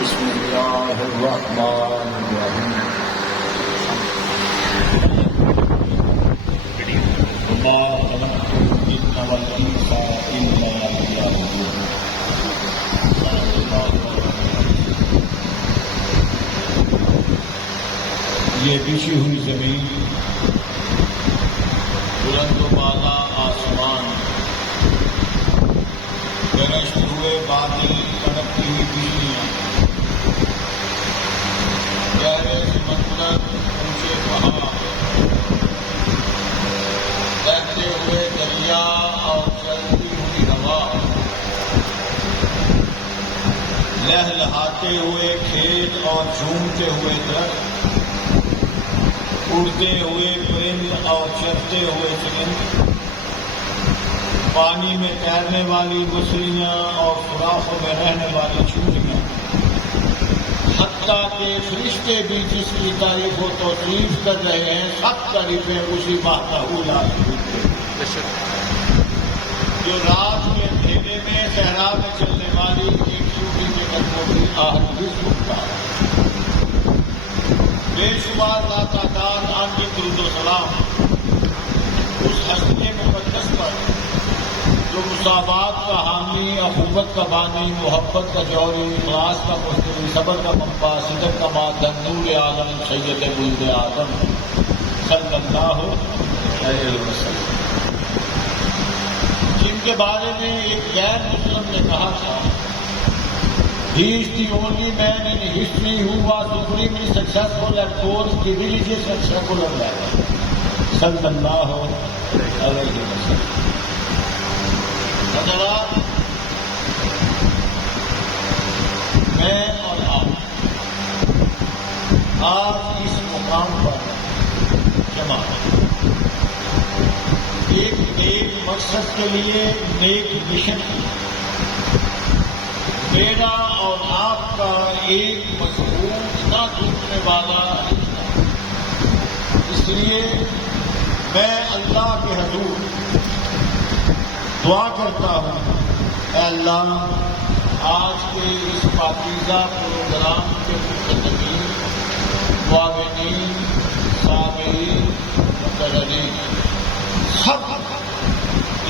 بسم اللہ الرحمن الرحیم وما خلقت الجن والانس الا ليعبدون. یہ بچھی ہوئی زمین، بلند و بالا آسمان، گرجتے ہوئے بادل، کڑکتی ہوئی بجلیاں، گہرے سمندر، اونچے پہاڑ، بہتے ہوئے دریا اور چلتی ہوئی ہوا، لہلہاتے ہوئے کھیت اور جھومتے ہوئے درخت، اڑتے ہوئے پرند اور چرتے ہوئے چرند، پانی میں تیرنے والی مچھلیاں اور سوراخوں میں رہنے والی چوڑیاں، حتیٰ کہ فرشتے بھی جس کی تعریف و توصیف کر رہے ہیں، سب تعریفیں اسی ماہتہ جو رات کے اندھیرے میں صحرا میں چلنے والی ایک چھوٹی سی قدموں کی آہٹ بھی سنتا ہے. بے شمار لاتعداد آن کے درود و سلام اس ہستی مقدس پر جو مساوات کا حامی، اخوت کا بانی، محبت کا جوہری، اخلاص کا مستری، صبر کا منبع، صدق کا مادن، نور عالم سید ولد آدم صلی اللہ علیہ وسلم، جن کے بارے میں ایک غیر مسلم نے کہا تھا He is the only man in history who was supremely successful at both the religious and secular level. صلی اللہ علیہ وسلم. حضرات، میں اور آپ آج اس مقام پر جمع ایک نیک مقصد کے لیے، نیک مشن کی، میرا اور آپ کا ایک مضبوط نہ ٹوٹنے والا رشتہ. اس لیے میں اللہ کے حضور دعا کرتا ہوں، اے اللہ، آج کے اس پاکیزہ پروگرام کے مقدمین، معاونین، سامعین، مقررین، سب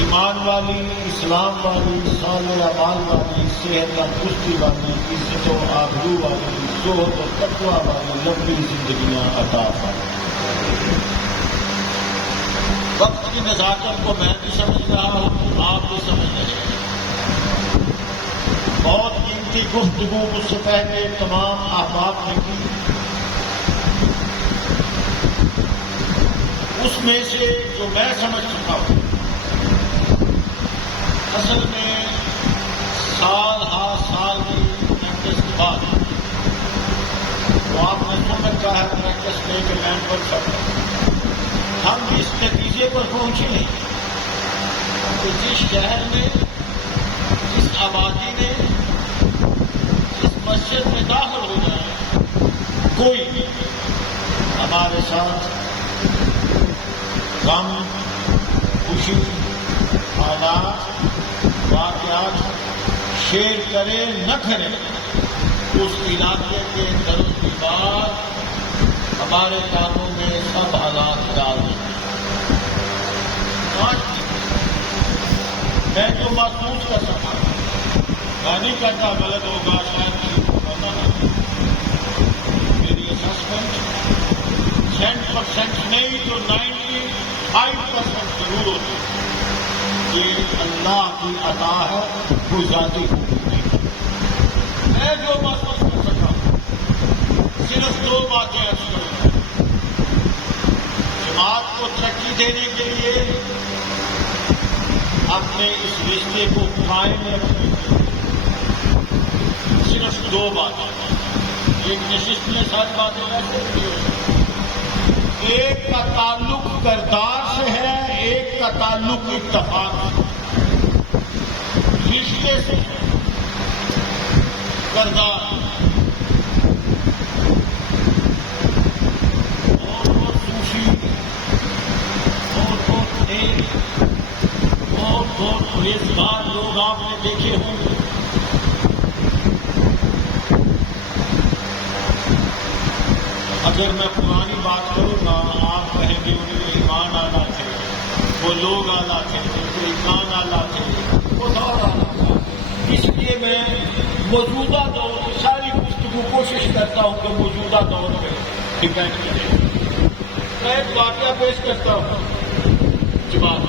ایمان والی، اسلام والی، صالح اعمال والی، صحت تندرستی والی، عزت و آبرو والی، زہد و تقویٰ والی لمبی زندگیاں عطا فرمائے. وقت کی نزاکت کو میں بھی سمجھ رہا ہوں، آپ بھی سمجھ رہے ہیں. بہت قیمتی گفتگو مجھ سے پہلے تمام احباب نے کی. اس میں سے جو میں سمجھ چکا ہوں، اصل میں سال ہر سال کی پریکٹس کے بعد تو آپ نے سن رکھا ہے پریکٹس لے کے لینڈ پر چڑھ، ہم بھی اس نتیجے پر پہنچے ہیں کہ جس شہر میں، جس آبادی میں، جس مسجد میں داخل ہو جائے، کوئی بھی ہمارے ساتھ غم، خوشی، حالات، واقعات شیئر کرے نہ کرے، اس علاقے کے در و دیوار ہمارے کاموں میں سب حالات ڈال دیں. میں جو محسوس کر سکتا ہوں، میں نہیں کہتا غلط ہوگا، شاید نہیں ہوگا، میری اسسمنٹ 10% نہیں تو 95% ضرور ہوتی ہے. یہ اللہ کی عطا ہے، کوئی ذاتی حکم نہیں. میں جو محسوس کر سکتا ہوں، صرف 2 باتیں عرض کروں. جماعت کو ترقی دینے کے لیے اپنے اس رشتے کو قائم رکھنے کے لیے صرف 2 باتیں. ایک نشست میں ساری باتیں ویسے بھی ہو سکتی. ایک کا تعلق کردار سے ہے، ایک کا تعلق اتفاق رشتے سے ہے. کردار بہت صوفی، بہت نیک، بہت پرہیزگار لوگ آپ نے دیکھے ہوں گے. اگر میں پرانی بات کروں گا آپ کہیں گے ان کے ایمان اعلیٰ تھے، وہ لوگ اعلیٰ تھے، ان کے ایمان اعلیٰ تھے، وہ دور اعلیٰ تھا. اس لیے میں موجودہ دور کی ساری گفتگو کوشش کرتا ہوں کہ موجودہ دور میں ڈپینڈ کرے. میں ایک واقعہ پیش کرتا ہوں. جواب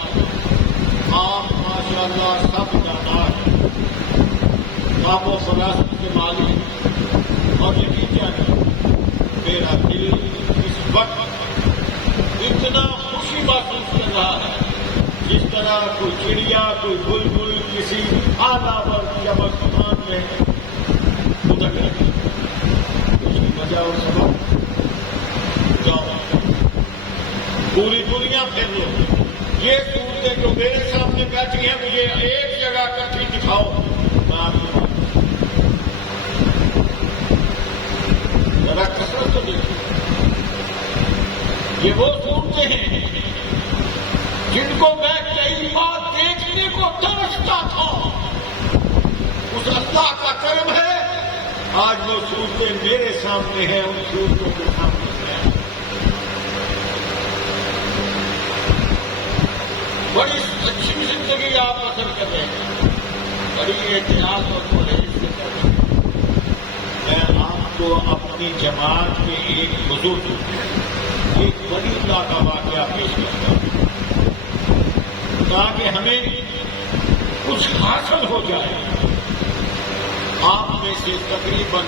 آپ ماشاء اللہ سب جانا ہے، آپ و فراست کے مالک، اور یقین جانے میرا دل اس وقت اتنا خوشی محسوس کر رہا ہے جس طرح کوئی چڑیا، کوئی بلبل کسی اعلیٰ ورگ یا مکان میں ادھر رہے. اس کی وجہ اور سبب جاؤ پوری دنیا پھر لو. یہ صورتیں جو میرے سامنے بیٹھی ہیں مجھے ایک جگہ کٹھی دکھاؤ، میں آپ کو ذرا کثرت تو دیکھیں. یہ وہ صورتیں ہیں جن کو میں کئی بار دیکھنے کو ترستا تھا. اس اللہ کا کرم ہے آج وہ صورتیں میرے سامنے ہیں، ان صورتوں کے سامنے ہیں. بڑی اچھی زندگی آپ بسر کر رہے ہیں، بڑی احتیاط اور پرہیز سے کر رہے ہیں. میں آپ کو اپنی جماعت کے ایک بزرگ ایک بڑی اللہ کا واقعہ پیش کرتا ہوں تاکہ ہمیں کچھ حاصل ہو جائے. آپ میں سے تقریباً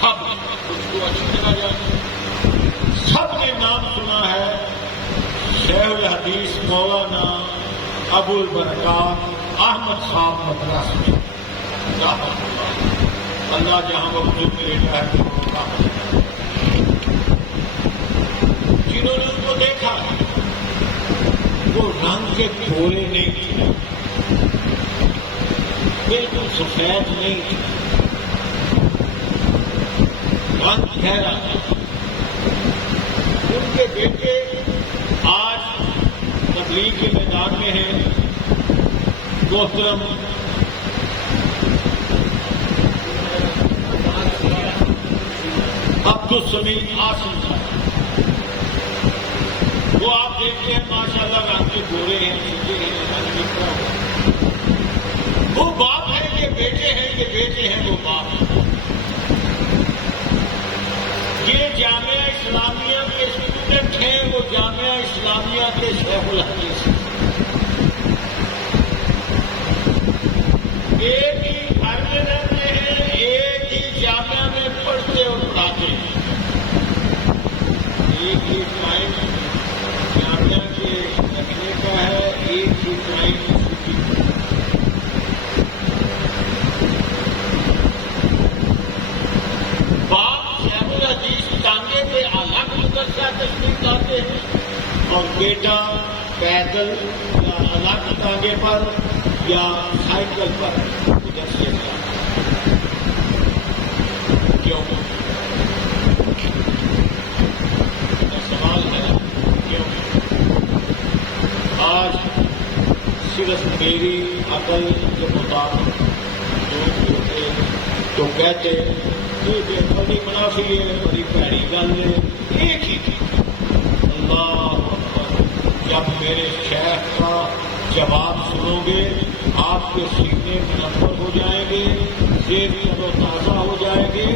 سب کچھ کو اچھی طرح جانتے، سب نے نام سنا ہے شیخ الحدیث مولانا ابو البرکات احمد صاحب مدرسہ. اللہ جہاں وہ بزرگ میرے ٹھہرتے ہیں، جنہوں نے ان کو دیکھا وہ رنگ کے گھوڑے نہیں تھے، بالکل سفید نہیں تھے، رنگ گہرا. ان کے بیٹے آج تبلیغ کے میدان میں ہیں. محترم عبدالسمیع آصم صاحب، وہ آپ دیکھتے ہیں ماشاء اللہ رنگ کے گورے ہیں، سیدھے ہیں، رنگ دکھتا ہے. وہ باپ ہیں، یہ بیٹے ہیں، یہ بیٹے ہیں، وہ باپ ہیں. یہ جامعہ اسلامیہ کے اسٹوڈنٹ ہیں، وہ جامعہ اسلامیہ کے شیخ الحدیث ہیں. ایک ہی گھر میں رہتے ہیں، ایک ہی جامعہ میں پڑھتے اور پڑھاتے ہیں. ایک ہی ٹائم جامعہ کے رکھنے کا ہے، ایک ہی ٹائم چھٹی. باپ شیخ الحدیث ٹانگے پہ الگ مدرسہ تشریف لاتے ہیں اور بیٹا پیدل یا الگ ٹانگے پر یا سائیکل پر مدرسے جاتا ہے. کیوں؟ سوال ہے کیوں؟ آج صرف میری عقل کے مطابق تو کہتے یہ بڑی منافی ہے، بڑی پیاری گل ہے. ایک ہی تھی. اللہ اکبر. جب میرے شیخ کا جواب سنو گے آپ کے سینے منور ہو جائیں گے، ذہن تر و تازہ ہو جائے گے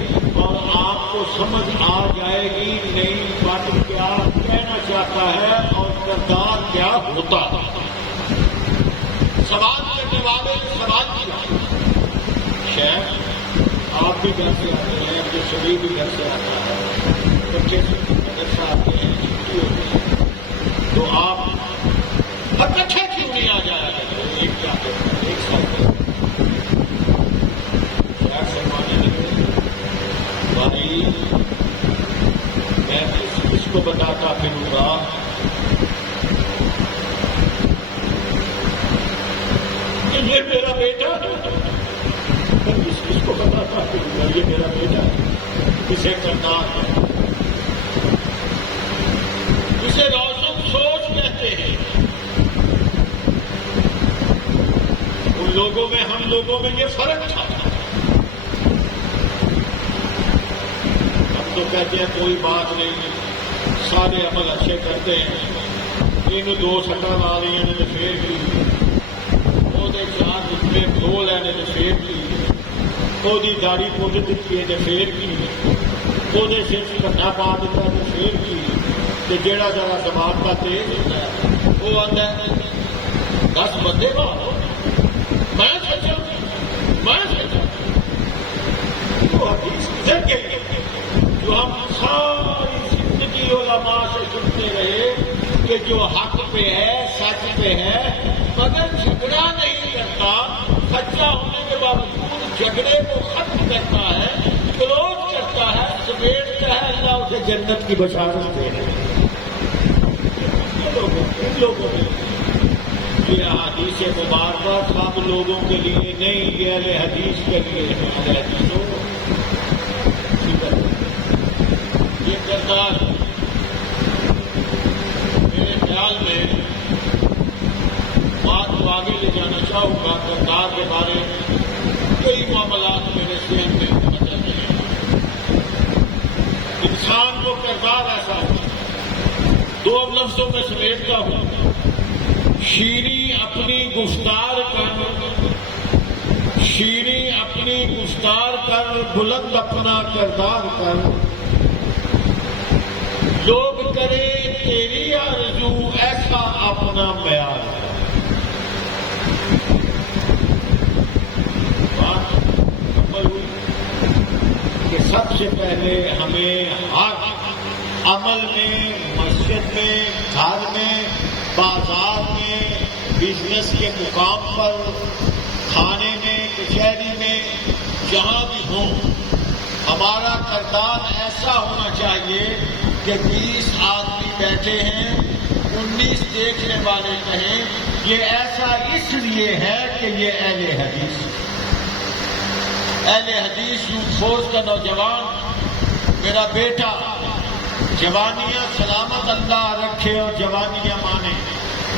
اور آپ کو سمجھ آ جائے گی نئی بات کیا کہنا چاہتا ہے اور کردار کیا ہوتا ہے. سوال کرنے والے نے سوال کیا. شیخ آپ بھی گھر سے آتے ہیں، جو شریف بھی گھر سے آتا ہے، بچے مدرسہ آتے ہیں، چھٹی ہوتی ہے، تو آپ اکٹھے کیوں نہیں آ جایا کرتے؟ ایک جاتے ہیں، ایک ساتھ شیخ فرمانے لگے بھائی میں اس کو بتاتا پھروں گا کہ یہ میرا بیٹا ہے. اس کو بتاتا پھروں گا یہ میرا بیٹا ہے، اسے کردار ہے، اسے روشن سوچ کہتے ہیں. ان لوگوں میں ہم لوگوں میں یہ فرق تھا. ہم تو کہتے ہیں کوئی بات نہیں، سارے عمل اچھے کرتے ہیں، ان دو سٹا لا رہی ہیں تو پھر بھی وہ چار رسمے دھو لینے تو پھر بھی وہ داڑھی پوٹ دیتی ہے تو پھر بھی وہ سر کٹھا پا دیتا ہے تو پھر بھی جیڑا ذرا دماغ کا تیز ہوتا ہے وہ آتا ہے 10 بندے مارو میں سچا وہ حدیث گزر گئی جو ہم ساری زندگی علماء سے سنتے رہے کہ جو حق پہ ہے سچ پہ ہے مگر جھگڑا نہیں کرتا، سچا ہونے کے باوجود جھگڑے کو ختم کرتا ہے، کلوز کرتا ہے، سمیٹتا ہے، اللہ اسے جنت کی بشارت دے رہے ہیں۔ ان لوگوں کے لیے یہ حدیث مبارکہ سب لوگوں کے لیے نہیں، یہ اہل حدیث کے لیے ہے۔ اہل حدیثوں یہ کردار میرے خیال میں بات کو آگے لے جانا چاہوں گا۔ کردار کے بارے کئی معاملات میرے ذہن میں ہونا چاہتے ہیں۔ انسان کو کردار ایسا ہوتا ہے، 2 لفظوں میں سمیٹتا ہوں، شیریں اپنی گفتار کر بلند اپنا کردار کر، لوگ کرے تیری آرزو ایسا اپنا معیار۔ بات مکمل ہوئی کہ سب سے پہلے ہمیں ہر عمل میں، مسجد میں، گھر میں، بازار میں، بزنس کے مقام پر، کھانے میں، کچہری میں، جہاں بھی ہوں، ہمارا کردار ایسا ہونا چاہیے کہ 20 آدمی بیٹھے ہیں، 19 دیکھنے والے کہیں یہ ایسا اس لیے ہے کہ یہ اہل حدیث یوتھ فورس کا نوجوان، میرا بیٹا جوانیاں سلامت اللہ رکھے اور جوانیاں مانے،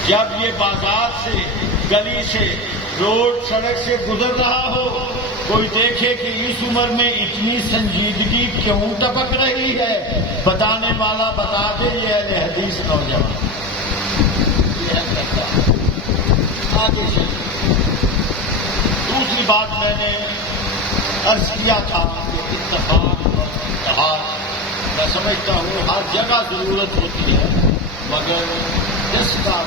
جب یہ بازار سے، گلی سے، روڈ سڑک سے گزر رہا ہو، کوئی دیکھے کہ اس عمر میں اتنی سنجیدگی کیوں ٹپک رہی ہے، بتانے والا بتا دے یہ اہل حدیث نوجوان۔ آگے سے دوسری بات میں نے عرض کیا تھا کہ اتفاق اور اتحاد، میں سمجھتا ہوں ہر جگہ ضرورت ہوتی ہے، مگر اس کا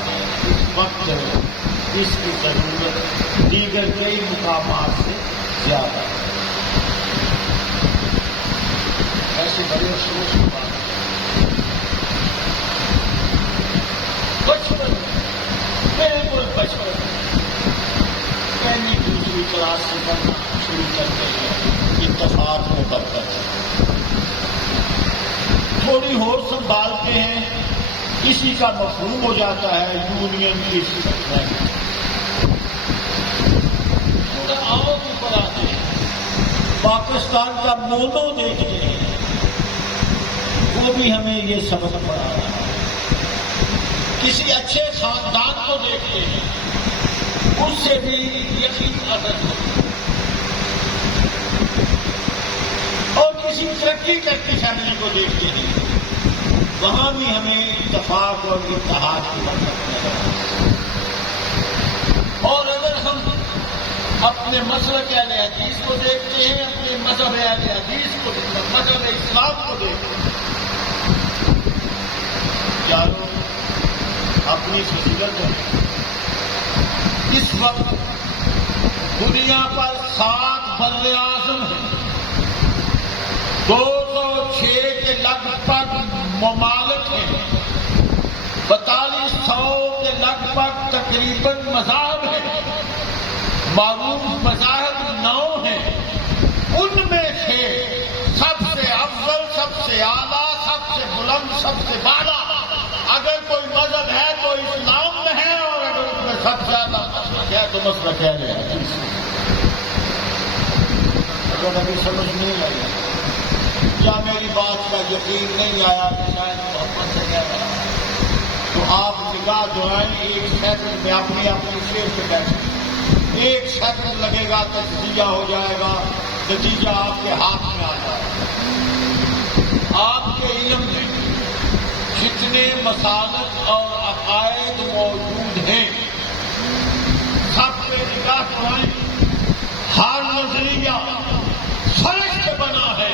اس وقت اس کی ضرورت دیگر کئی مقامات سے زیادہ ہے۔ ایسے بڑے افسوس کی بات ہے، بچپن بالکل بچپن پہلی دوسری کلاس سے پڑھنا شروع کرتے ہیں اتفاق میں برکت، تھوڑی ہو سنبھالتے ہیں اسی کا مفہوم ہو جاتا ہے یونین کی صورت۔ آؤ بھی پڑھاتے ہیں، پاکستان کا مونو دیکھتے ہیں، وہ بھی ہمیں یہ سبق پڑھا رہا ہے۔ کسی اچھے خاندان کو دیکھتے ہیں، اس سے بھی یقین عادت ہوتی ہے، اور کسی ترقی کرتی فیملی کو دیکھتے ہیں، وہاں بھی ہمیں اتفاق اور اتحاد کی برکت نظر آتی ہے۔ اور اگر ہم اپنے مسلک اہل حدیث کو دیکھتے ہیں، اپنے مذہب اہل حدیث کو، مذہب اسلام کو دیکھتے ہیں، یارو اپنی فضیلت ہے۔ اس وقت دنیا پر 7 بر اعظم ہیں، 206 کے لگ بھگ ممالک ہیں، 4200 کے لگ بھگ تقریباً مذاہب ہیں، معروف مذاہب 9 ہیں، ان میں سے سب سے افضل، سب سے اعلیٰ، سب سے بلند، سب سے بالا اگر کوئی مذہب ہے تو اسلام میں ہے، اور اگر اس میں سب سے زیادہ مسلک ہے تو مسلک اہل حدیث ہے۔ اگر ابھی سمجھ نہیں آئی یا میری بات کا یقین نہیں آیا کہ شاید محمد سے کہہ رہا تو آپ نگاہ دہرائیں، 1 سیکنڈ میں اپنی سیر پہ بیٹھیں، 1 سیکنڈ لگے گا، تجزیہ ہو جائے گا، نتیجہ آپ کے ہاتھ میں آ جائے گا۔ مسالک اور عقائد موجود ہیں، سب پہ نگاہ کرائیں، ہر نظریہ فرش پہ بنا ہے۔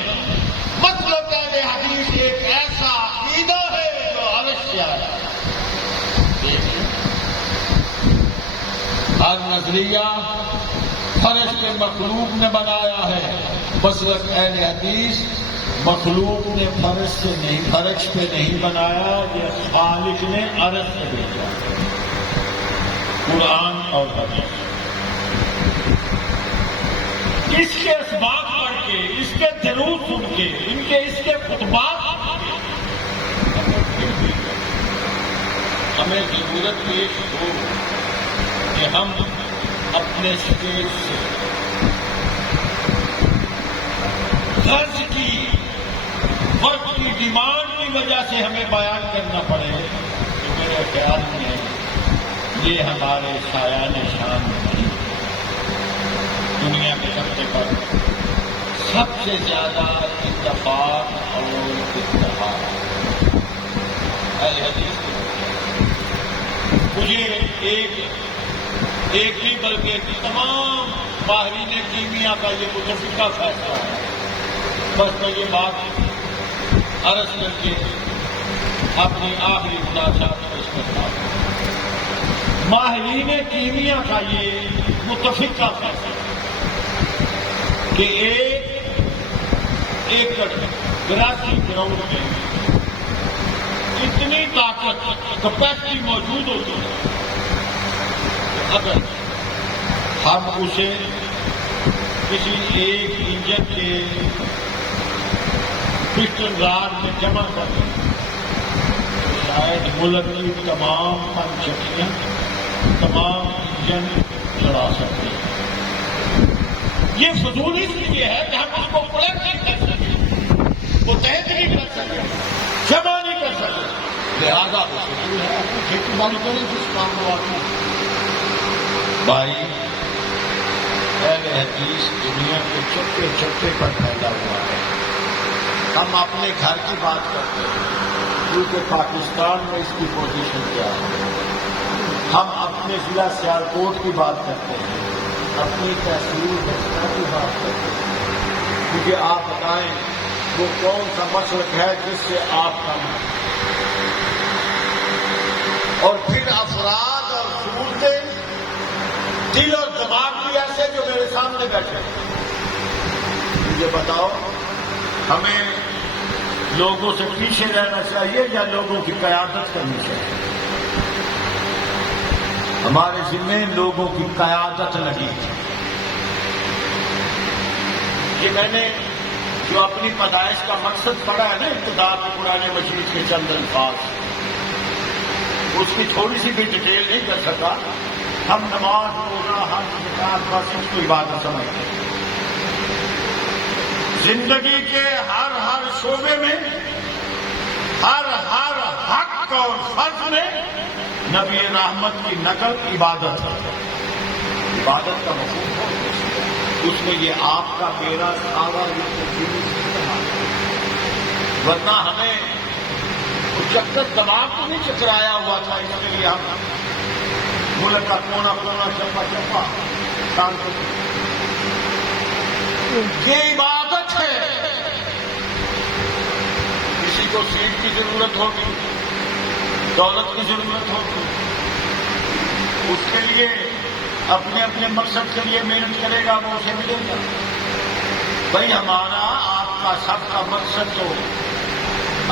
مطلب اہل حدیث ایک ایسا عقیدہ ہے جو عرش سے آیا ہے۔ ہر نظریہ فرش پہ مخلوق نے بنایا ہے، مسلک اہل حدیث مخلوق نے فرش پہ نہیں بنایا، یہ خالق نے عرش پہ بھیجا۔ قرآن اور حدیث اس کے اسباق پڑھ کے، اس کے دروس سن کے، اس کے خطبات ہمیں ضرورت پیش ہو کہ ہم اپنے اسٹیج سے قرض کی وقت کی ڈیمانڈ کی وجہ سے ہمیں بیان کرنا پڑے، تو میرے خیال میں یہ ہمارے شایان شان نہیں۔ دنیا کے سطح پر سب سے زیادہ اتفاق اور اتحاد اہل حدیث مجھے ایک ہی بلکہ تمام ماہرین کیمیا کا یہ متفقہ فیصلہ ہے۔ بس میں یہ بات عرض کر کے اپنی آخری ملاقات پیش کرتا ہوں۔ ماہرین کیمیا کا یہ متفقہ فیصلہ کہ 1 ایکڑ گراسی گراؤنڈ میں اتنی طاقت کیپیسٹی موجود ہوتی ہے، اگر ہم اسے کسی ایک انجن کے پسٹن راڈ میں جمع کر دیں تو شاید ملک کی تمام پنچکیاں، تمام انجن چڑھا سکتے ہیں۔ یہ فضول اس لیے ہے کہ ہم اس کو پلٹ نہیں کر سکتے، متحد نہیں کر سکتے، جمع نہیں کر سکتے، لہٰذا فضول ہے۔ کھیتی باڑی کریں جس کام کو آپ بھائی اہل حدیث دنیا کے چپے چپے پر پھیلا ہوا ہے۔ ہم اپنے گھر کی بات کرتے ہیں کیونکہ پاکستان میں اس کی پوزیشن کیا ہے۔ ہم اپنے ضلع سیالکوٹ کی بات کرتے ہیں، اپنی تحصیل بچنا کی بات کرتے ہیں، کیونکہ آپ بتائیں وہ کون سا مسلک ہے جس سے آپ کا اور پھر افراد اور صورتیں، دل اور دماغ بھی ایسے جو میرے سامنے بیٹھے۔ مجھے بتاؤ ہمیں لوگوں سے پیچھے رہنا چاہیے یا لوگوں کی قیادت کرنی چاہیے؟ ہمارے ذمے لوگوں کی قیادت لگی۔ یہ میں نے جو اپنی پیدائش کا مقصد پڑھا ہے نا ابتدا میں قرآن مجید کے چند الفاظ، اس کی تھوڑی سی بھی ڈیٹیل نہیں کر سکا۔ ہم نماز، روزہ، حج، زکات بس اس کو عبادت سمجھتے ہیں۔ زندگی کے ہر شعبے میں، ہر حق اور فرض میں نبی رحمت کی نقل عبادت ہے۔ عبادت کا مفہوم ہو اس میں یہ آپ کا میرا سارا ورنہ ہمیں چکر دماغ کو نہیں چکرایا ہوا تھا، اس کے لیے ہم ملک کا کونا کونا چپا چپا کام کرتے۔ یہ عبادت ہے۔ کسی کو سیٹ کی ضرورت ہوگی، دولت کی ضرورت ہوگی، اس کے لیے اپنے اپنے مقصد کے لیے محنت کرے گا، وہ اسے ملے گا۔ بھائی ہمارا آپ کا سب کا مقصد تو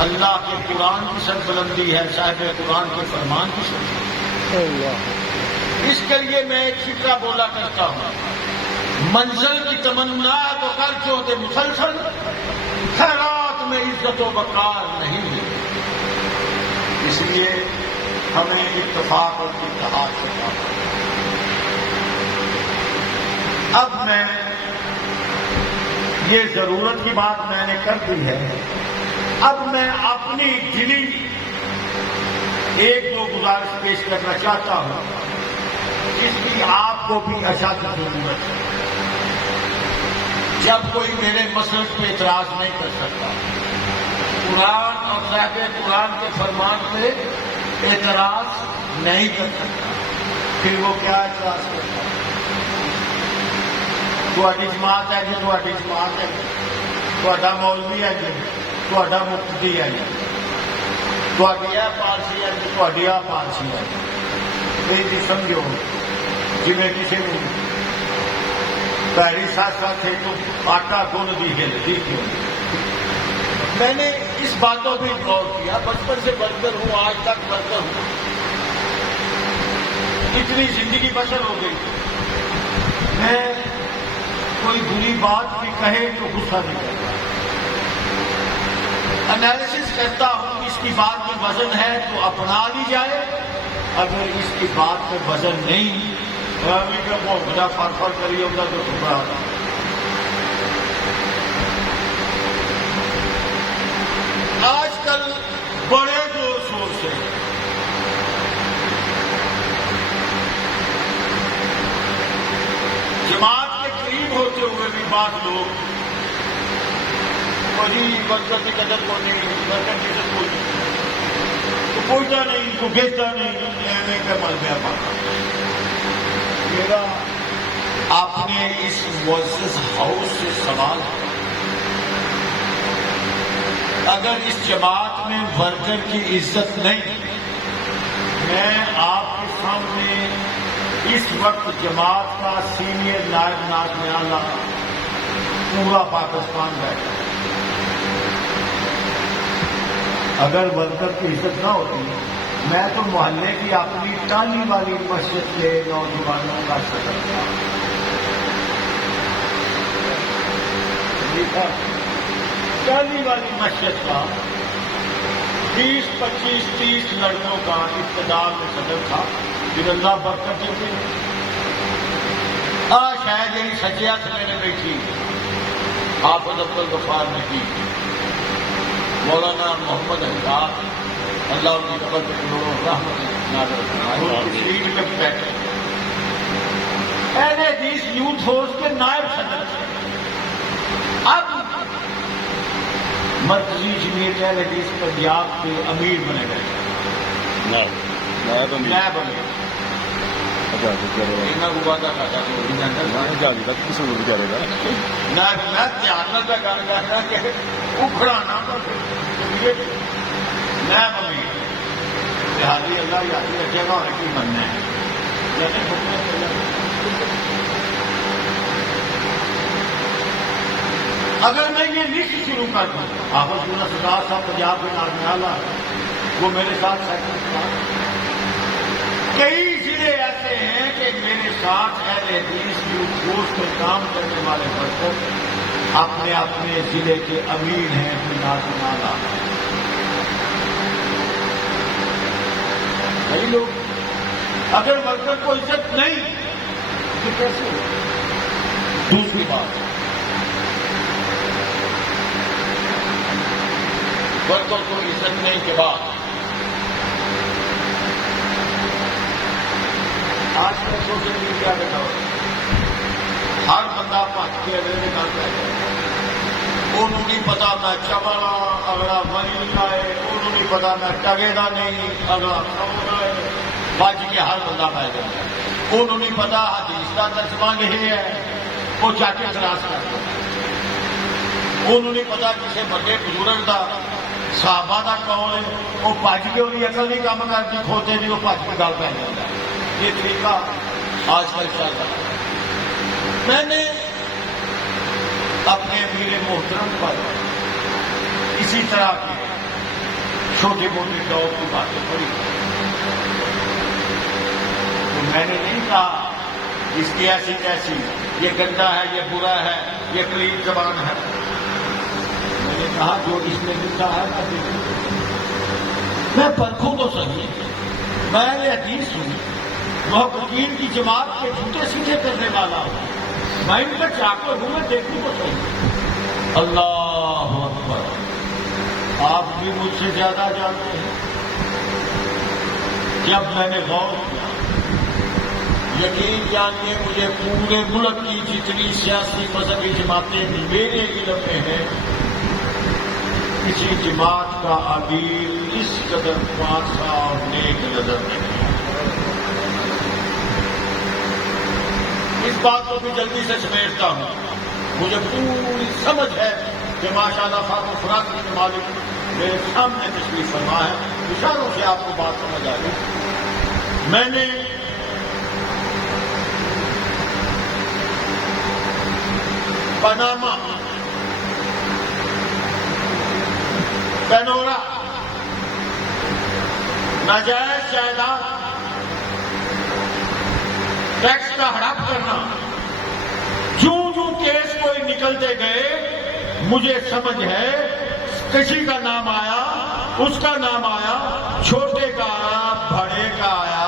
اللہ کے قرآن کی سربلندی ہے، صاحب قرآن کے فرمان کی سربلندی۔ اس کے لیے میں ایک فکرہ بولا کرتا ہوں، منزل کی تمنا تو کر جو دے مسلسل، خیرات میں عزت و وقار نہیں ہے۔ اس لیے ہمیں اتفاق اور اتحاد سے کام کرنا۔ اب میں یہ ضرورت کی بات میں نے کر دی ہے، اب میں اپنی دلی ایک دو گزارش پیش کرنا چاہتا ہوں جس کی آپ کو بھی اشد ضرورت ہے۔ جب کوئی میرے مسلک پہ اعتراض نہیں کر سکتا، قرآن اور صاحب قرآن کے فرمان پہ اعتراض نہیں کر سکتا، پھر وہ کیا اعتراض کرتا ہے؟ تھوڑی جماعت ہے جی، تھوڑی جماعت ہے جی، تھوڑا مولوی ہے جی، تھوڑا مفتی ہے جی، تھوڑی یہ پالسی ہے جی، تھوڑی آ پالسی ہے جی، سمجھو جی میں کسی کو پیری ساتھ ساتھ ہے تو آٹا گن دی ہلتی کیوں؟ میں نے اس باتوں پہ غور کیا، بچپن سے برگر ہوں، آج تک برگر ہوں، اتنی زندگی بسر ہو گئی، میں کوئی بری بات بھی کہے تو غصہ نہیں کرتا، انالیسس کرتا ہوں اس کی بات میں وزن ہے تو اپنا لی جائے، اگر اس کی بات میں وزن نہیں بڑا فر کریے ہوگا تو خبر آتا۔ آج کل بڑے زور شور سے جماعت کے قریب ہوتے ہوئے بھی بعض لوگ وہی برکت کی قدر کو نہیں، برکت کی قدر کو نہیں، تو پوچھتا نہیں، تو بھیجتا نہیں، لینے کا مل گیا پاتا۔ میرا اپنے اس معزز ہاؤس سے سوال ہے، اگر اس جماعت میں ورکر کی عزت نہیں، میں آپ کے سامنے اس وقت جماعت کا سینئر نائب نازم اعلیٰ پورا پاکستان بیٹھا، اگر ورکر کی عزت نہ ہوتی میں تو محلے کی اپنی ٹالی والی مسجد کے نوجوانوں کا صدر تھا، ٹالی والی مسجد کا 20، 25، 30 لڑکوں کا اقتدار میں صدر تھا، پھر اللہ برکت دیتے ہیں۔ شاید یہی سچیا سے میں نے بیٹھی حافظ عبدالغفار نے کی، مولانا محمد حجاز اللہ ان کی قبر پہ رحمت سیٹ پہ بیٹھے، اہل حدیث یوتھ فورس کے نائب صدر تھے، اب مرکزی جمعیت اہل حدیث پنجاب کے امیر بنے گئے، نائب امیر دیہاتی اللہ یادی رکھے گا اور کی بننا ہے۔ اگر میں یہ لسٹ شروع کر دوں، حافظ یونس صاحب پنجاب کے نازم اعلیٰ وہ میرے ساتھ سیکنڈ، کئی ضلع ایسے ہیں کہ میرے ساتھ اہل حدیث یوتھ فورس میں کام کرنے والے ورکر اپنے اپنے ضلع کے امیر ہیں، اپنے نازم اعلیٰ کئی لوگ۔ اگر ورکر کو عزت نہیں تو کیسے ہو؟ دوسری بات، ورکر کو عزت نہیں کے بعد آج کل سوشل میڈیا کا دور، ہر بندہ پھٹ کے اگلے نکالتا ہے، انہوں نہیں پتا میں چمڑا اگلا وری لائے، انہوں نہیں پتا میں ٹگے دا نہیں اگلا ہے، بج کے ہر بندہ پہ جاتا ہے، انہوں نہیں پتا حدیث کا ترجمہ یہ ہے، وہ جا کے اعتراض کرتا ہے، انہوں نہیں پتا کسی بڑے بزرگ کا صحابہ کا کون ہے، وہ بج کے انہیں اصل نہیں کام کرتی کھوتے نہیں، وہ بج کے گل پہ جاتا ہے۔ یہ طریقہ آج کل چل رہا ہے۔ میں نے اپنے امیر محترم پر اسی طرح کی چھوٹے موٹے دور کی باتیں پڑھی، تو میں نے نہیں کہا اس کی ایسی کیسی، یہ گندا ہے، یہ برا ہے، یہ قریب زبان ہے، میں نے کہا جو اس نے لکھا ہے میں پرکھوں تو صحیح، میں نے حدیث سنی، محققین کی جماعت کے جھوٹے سیدھے کرنے والا ہوں، میں ان کا چاکر ہوں، میں دیکھوں تو صحیح۔ اللہ اکبر، آپ بھی مجھ سے زیادہ جانتے ہیں۔ جب میں نے غور کیا، یقین جانیے مجھے پورے ملک کی جتنی سیاسی مذہبی جماعتیں میرے علم میں ہیں کسی جماعت کا امیر اس قدر پانسا اور نیک نظر نہیں ہے۔ اس بات کو بھی جلدی سے سمیٹتا ہوں، مجھے پوری سمجھ ہے کہ ماشاءاللہ فاطمہ فراق کے مالک میرے سامنے تشریف فرما ہے، اشاروں سے آپ کو بات سمجھ آ گئی۔ میں نے پاناما، پینورا، ناجائز جائیداد، ٹیکس کا ہڑپ کرنا، جو کیس کوئی نکلتے گئے مجھے سمجھ ہے کسی کا نام آیا، اس کا نام آیا، چھوٹے کا آیا، بڑے کا آیا،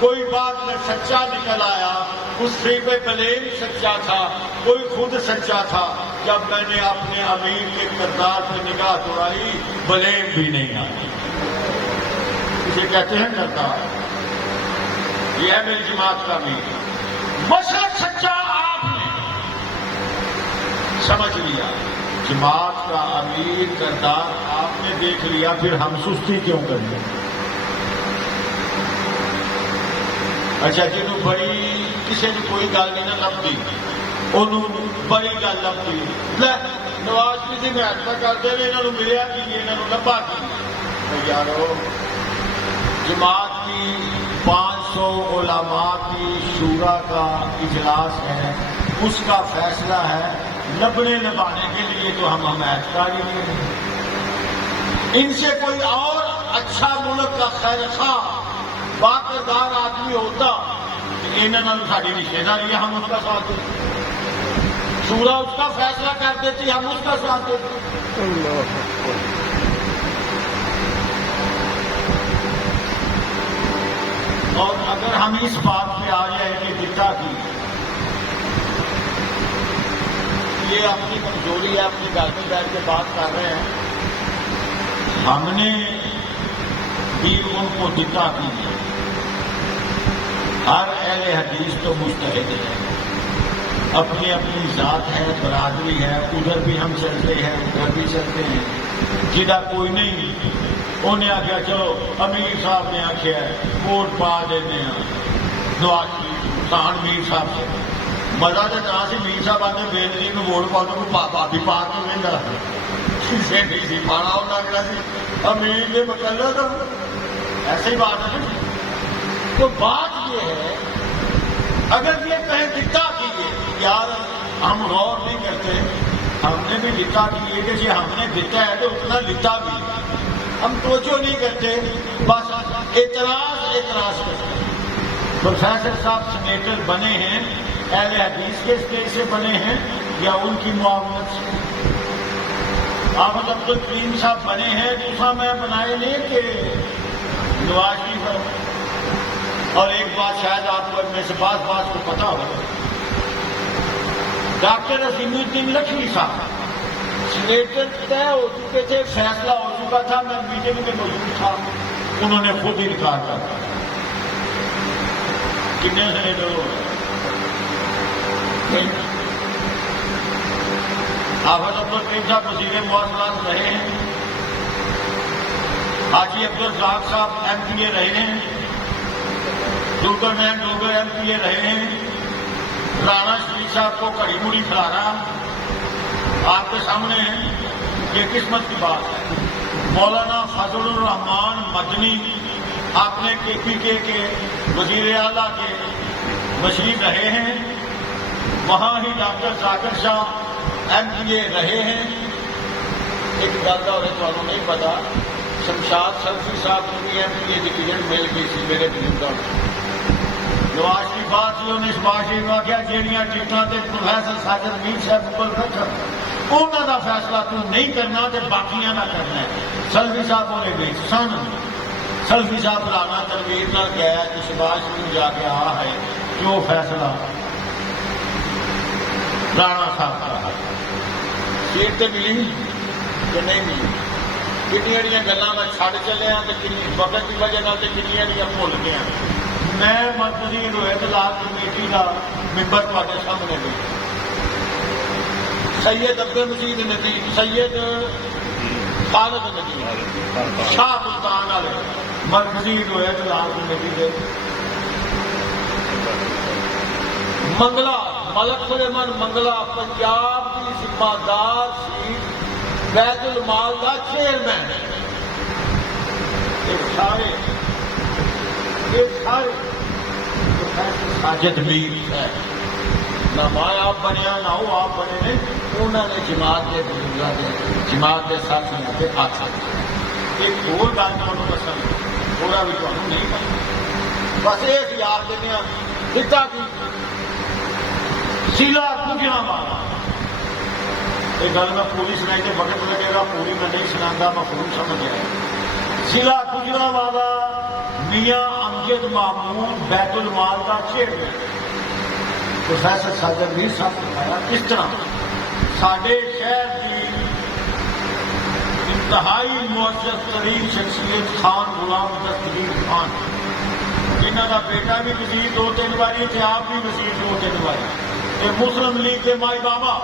کوئی بات میں سچا نکل آیا، اس سے پہ بلیم سچا تھا، کوئی خود سچا تھا۔ جب میں نے اپنے امیر کے کردار پہ نگاہ دوڑائی بلیم بھی نہیں آئی۔ اسے کہتے ہیں کردار، یہ ہے میری جماعت کا امیر، مسلک سچا آپ نے سمجھ لیا، جماعت کا امیر کردار آپ نے دیکھ لیا، پھر ہم سستی کیوں کریں؟ اچھا جنہوں بڑی کسی نے کوئی گل نہیں نہ لبھی، انہوں بڑی گل لبھی، لے نواز شریف میں ایسا کرتے ہیں، انہوں ملیا کہ انہوں لبا کی یارو، جماعت کی 500 علماء کی شورا کا اجلاس ہے، اس کا فیصلہ ہے، لبنے لبانے کے لیے تو ہم حمایت کاری نہیں ہیں۔ ان سے کوئی اور اچھا ملک کا خیر خواہ باقردار آدمی ہوتا کہ انہوں نے ساری رشتے داری، ہم اس کا ساتھ دیتے، شورا اس کا فیصلہ کر دیتی، ہم اس کا ساتھ دیتے۔ اور اگر ہم اس بات پہ آ جائیں کہ جتا کی یہ اپنی کمزوری ہے، اپنی گھر میں بیٹھ کے بات کر رہے ہیں، ہم نے بھی ان کو جتا کی، ہر اہل حدیث تو مستحد ہے، اپنی اپنی ذات ہے، برادری ہے، ادھر بھی ہم چلتے ہیں، ادھر بھی چلتے ہیں، جدھر کوئی نہیں انہیں آخیا چلو امیر صاحب نے آخیا ووٹ پا دینے نواز شریف سان میر صاحب سے مزہ تو طرح سے میر صاحب آتے بےنظیر میں ووٹ پا دو بھابی پا کے مہنگا کسی نہیں سی پانا ہونا کیا سی امیر نے مکلا تھا، ایسے ہی بات ہے۔ تو بات یہ ہے اگر یہ کہیں دکھا کیجیے یار ہم غور نہیں کرتے، ہم نے بھی دکھا کیے کہ جی ہم نے دکھا ہے تو اتنا لکھا بھی، ہم توجہ نہیں کرتے، بس اعتراض کرتے ہیں۔ پروفیسر صاحب سینیٹر بنے ہیں اہل حدیث کے اسٹیج سے بنے ہیں یا ان کی معاونت سے؟ احمد عبد الکریم صاحب بنے ہیں دوسرا میں بنائے نہیں کہ نواز شریف۔ اور ایک بات شاید آپ کو میں سے بات کو پتا ہو، ڈاکٹر عظیم الدین لکھوی صاحب سینیٹر طے ہو چکے تھے، فیصلہ ہو چکا تھا، میں میٹنگ میں موجود تھا، انہوں نے خود انکار کر دیا۔ کتنے سینیٹر ہو گئے؟ حافظ عبد الکریم صاحب وزیر مواصلات رہے ہیں، حاجی عبد الرزاق صاحب ایم پی اے رہے ہیں، ڈوگر مین ڈوگر ایم پی اے رہے ہیں، رانا شریف صاحب کو کڑی مڑی کھلانا آپ کے سامنے ہے، یہ قسمت کی بات ہے۔ مولانا فضل الرحمان مدنی اپنے کے پی کے وزیر اعلیٰ کے مشیر رہے ہیں، وہاں ہی ڈاکٹر ذاکر شاہ ایم پی اے رہے ہیں۔ ایک گل کا انہوں نہیں پتا، شمشاد سلفی صاحب کو بھی ایم پی اے کی ٹکٹ مل گئی سی میرے بزرگوں کو۔ نواز کی بات ہی انہیں اس معاشرے میں کیا جہاں ٹکٹاں تے پروفیسر ساجد میر صاحب کو رکھ انہوں کا فیصلہ تو نہیں کرنا تے باقیاں نہ کرنا ہے۔ سلفی صاحب ہونے گئی سن، سلفی صاحب رانا تنویر نہ گیا کہ شباز شریف جا کے آ ہے جو فیصلہ رانا صاحب کا سیٹ تے ملی کہ نہیں ملی، کنیاں گلاں میں چھڑ چلے ہیں تے وقت کی وجہ نال تے کنیاں بھول گیا۔ میں مرکزی روایت لال کمیٹی کا ممبر تھوڑے سامنے گئی، سید عبد المجید ندیم، سید خالد نبی شاہ ملتان والے مرکزی ہوئے جلال نبی دے منگلا ملک سلیمان منگلا پنجاب کی ذمہ دار سی بیت المال کا چیئرمین ساجد میر ہے نہ ماں آپ بنیا نہ وہ آپ بنے نے انہوں نے جماعت کے بزرگوں کے جماعت کے ساتھیوں کے ہاتھ ایک اور گل تمہیں پسند تھوڑا بھی تمہیں نہیں پتا بس یہ یاد دینا دتا کی سیلا پوجنا والا یہ گل میں پوری سنائی تو وقت لگے گا پوری میں نہیں سنا مفہوم سمجھ آیا سیلا پوجنا والا میاں امجد محمود بیت المال کا چیئرمین پروفیسر ساجد میر صاحب نے بتایا کس طرح سارے شہر کی انتہائی معزز ترین شخصیت خان غلام دستگیر خان جنہ کا بیٹا بھی وزیر 2-3 باری تھے آپ بھی وزیر 2-3 باری یہ مسلم لیگ کے مائی بابا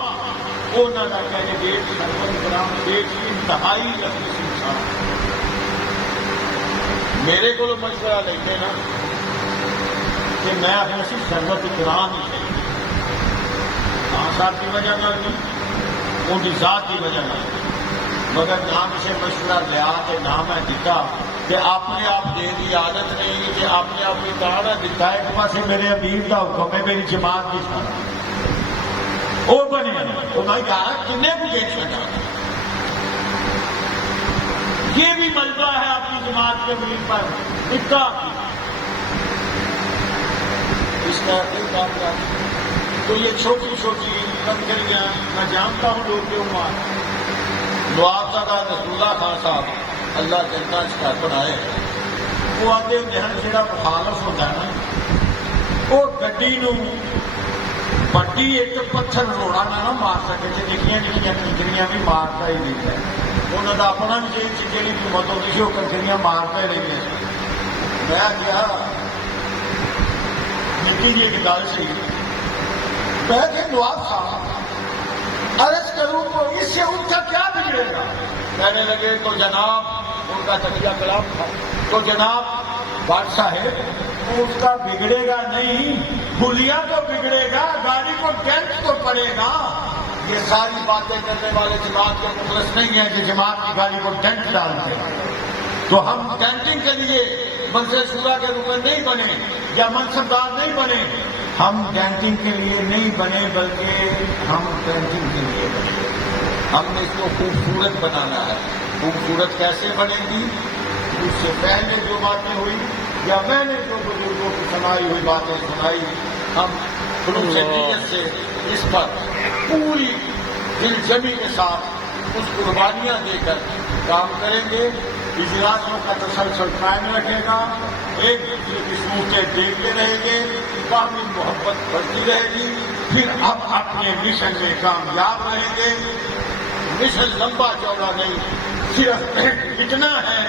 انہوں کا کینڈیڈیٹ سرور گرام دیش کی انتہائی انسان میرے کو مشورہ لیتے نا کہ میں اپنے سی سنگت اکرام ہی چاہیے صاحب کی وجہ نہ نہیں ان کی ذات کی وجہ نہ مگر نہ مجھے مشورہ لیا کہ نہ میں دیتا کہ اپنے آپ دے دی عادت نہیں کہ اپنے آپ کی دانا دیتا ہے کہ پاس میرے امیر کا حکم ہے میری جماعت کی سارا وہ بنے وہ میں کہا کنے کو دیکھ سکتا یہ بھی ملبہ ہے آپ کی جماعت کے امیر پر اتنا اس کا کوئی بات نہیں تو یہ چھوٹی چھوٹی کنکریاں میں جانتا ہوں لوگ کے عمر نواب صاحب رسول اللہ خان صاحب اللہ جنتا شکار بنائے وہ آتے جہاں جہاں مخالف ہوتا ہے نا وہ گڈی نو بڑی ایک پتھر روڑا نہ مار سکے تھے نکیاں نکیاں کنکریاں بھی مارتا ہی نہیں ہے انہوں نے اپنا بھی جیل سے جیڑی قیمت ہوتی سی وہ کنکریاں مارتا ہی رہی ہے میں کیا نکی جی ایک گل سی میں کہ نواب صاحب عرض کروں تو اس سے ان کا کیا بگڑے گا کہنے لگے تو جناب ان کا تقیہ کلام تھا تو جناب بادشاہ ہے اس کا بگڑے گا نہیں بلیا تو بگڑے گا گاڑی کو ڈینٹ تو پڑے گا یہ ساری باتیں کرنے والے جماعت کے مخلص نہیں ہیں کہ جماعت کی گاڑی کو ڈینٹ ڈالتے تو ہم کینٹنگ کے لیے منصب شورا کے روپ میں نہیں بنے یا منصبدار نہیں بنے ہم کینٹنگ کے لیے نہیں بنے بلکہ ہم کینٹنگ کے لیے بنے ہم نے اس کو خوبصورت بنانا ہے خوبصورت کیسے بنے گی اس سے پہلے جو باتیں ہوئی یا میں نے جو بزرگوں کی سنائی ہوئی باتیں سنائی ہم خلوص نیت سے اس پر پوری دل جمی کے ساتھ اس قربانیاں دے کر کام کریں گے اجلاسوں کا تسلسل قائم رکھے گا ایک دوسرے کی صورتیں دیکھتے رہیں گے کافی محبت بڑھتی رہے گی پھر اب اپنے مشن میں کامیاب رہیں گے مشن لمبا چوڑا نہیں صرف اتنا ہے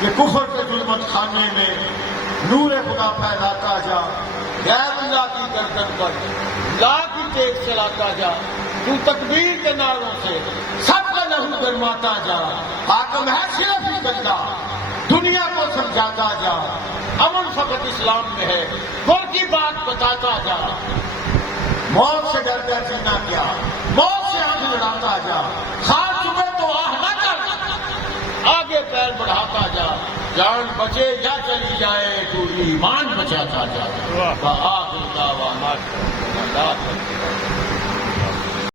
کہ کفر کے ظلمت خانے میں نور خدا پھیلاتا جا غیر اللہ کی گردن پر لا کی تیز چلاتا جا تو تکبیر کے نعروں سے سب کا لہو گرماتا جا حاکم ہے صرف ہی بندہ دنیا کو سمجھاتا جا امن فقط اسلام میں ہے گل کی بات بتاتا جا موت سے ڈر کر جینا کیا موت سے آنکھ لڑاتا جا خان چکے تو آہ نہ کر آگے پیر بڑھاتا جا جان بچے یا چلی جائے تو ایمان بچاتا جا